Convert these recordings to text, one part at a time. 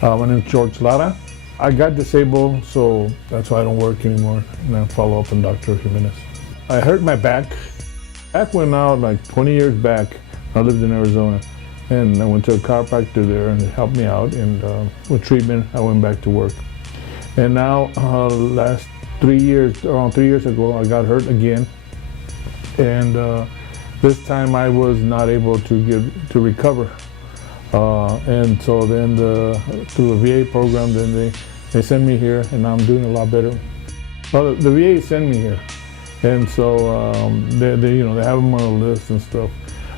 My name is George Lara. I got disabled, so that's why I don't work anymore. And I follow up on Dr. Jimenez. I hurt my back. Back went out like 20 years back. I lived in Arizona, and I went to a chiropractor there, and they helped me out. And with treatment, I went back to work. And now, last 3 years, around 3 years ago, I got hurt again. And this time I was not able to recover. And so then through the VA program, then they sent me here, and I'm doing a lot better. Well, the VA sent me here, and so they have them on a list and stuff.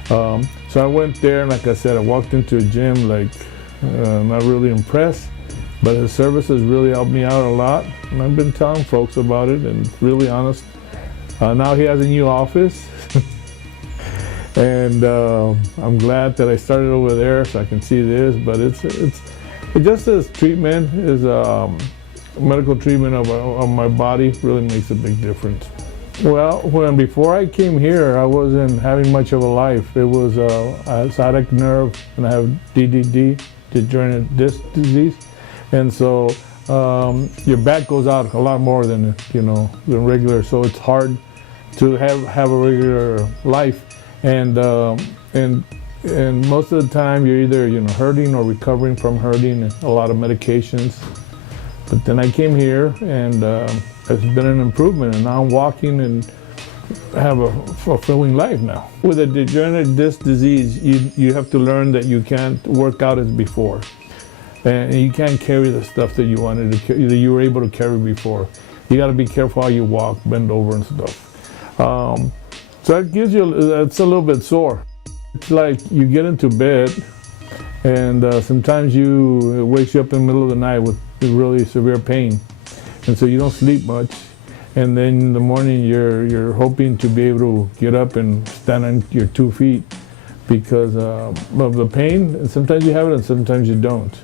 So I went there, and like I said, I walked into a gym like not really impressed, but his services really helped me out a lot, and I've been telling folks about it, and really honest. Now he has a new office. And I'm glad that I started over there so I can see this, but it just as treatment is medical treatment of my body really makes a big difference. Well, before I came here, I wasn't having much of a life. It was I had sciatic nerve, and I have DDD, degenerative disc disease, and so your back goes out a lot more than than regular. So it's hard to have a regular life. And most of the time you're either hurting or recovering from hurting, a lot of medications. But then I came here, and it's been an improvement, and now I'm walking and have a fulfilling life now. With a degenerative disc disease, you have to learn that you can't work out as before, and you can't carry the stuff that you wanted to that you were able to carry before. You got to be careful how you walk, bend over and stuff. So it gives you, it's a little bit sore. It's like you get into bed, and sometimes it wakes you up in the middle of the night with really severe pain, and so you don't sleep much. And then in the morning you're hoping to be able to get up and stand on your 2 feet because of the pain. And sometimes you have it, and sometimes you don't.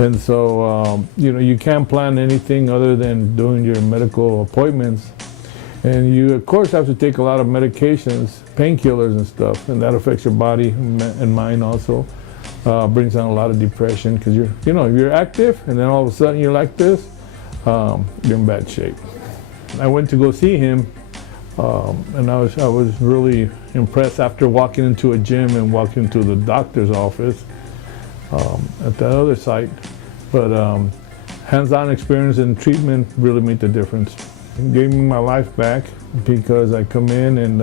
And so you can't plan anything other than doing your medical appointments. And you, of course, have to take a lot of medications, painkillers and stuff, and that affects your body and mind also. Brings on a lot of depression because you're active, and then all of a sudden you're like this, you're in bad shape. I went to go see him, and I was really impressed after walking into a gym and walking into the doctor's office at the other site. But hands-on experience and treatment really made the difference. It gave me my life back because I come in and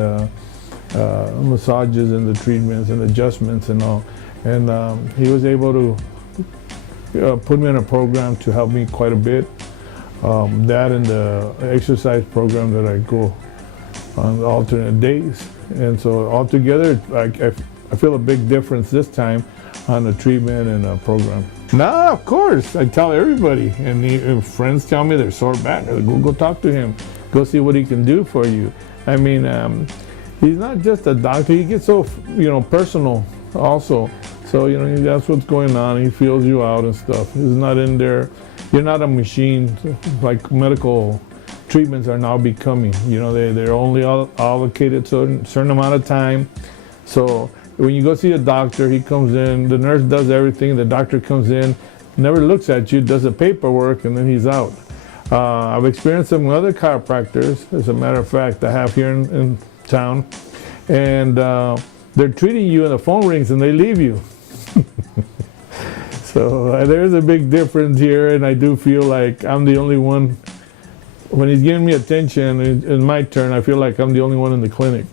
massages and the treatments and adjustments and all. And he was able to put me in a program to help me quite a bit. That and the exercise program that I go on alternate days. And so altogether, I feel a big difference this time on the treatment and the program. No, of course, I tell everybody, and friends tell me they're sore back. I go talk to him, go see what he can do for you. I mean, he's not just a doctor. He gets so personal also. So that's what's going on. He feels you out and stuff. He's not in there. You're not a machine like medical treatments are now becoming. They're only allocated to a certain amount of time. So when you go see a doctor, he comes in, the nurse does everything, the doctor comes in, never looks at you, does the paperwork, and then he's out. I've experienced some other chiropractors, as a matter of fact, I have here in town, and they're treating you and the phone rings and they leave you. So there's a big difference here, and I do feel like I'm the only one. When he's giving me attention, in my turn, I feel like I'm the only one in the clinic.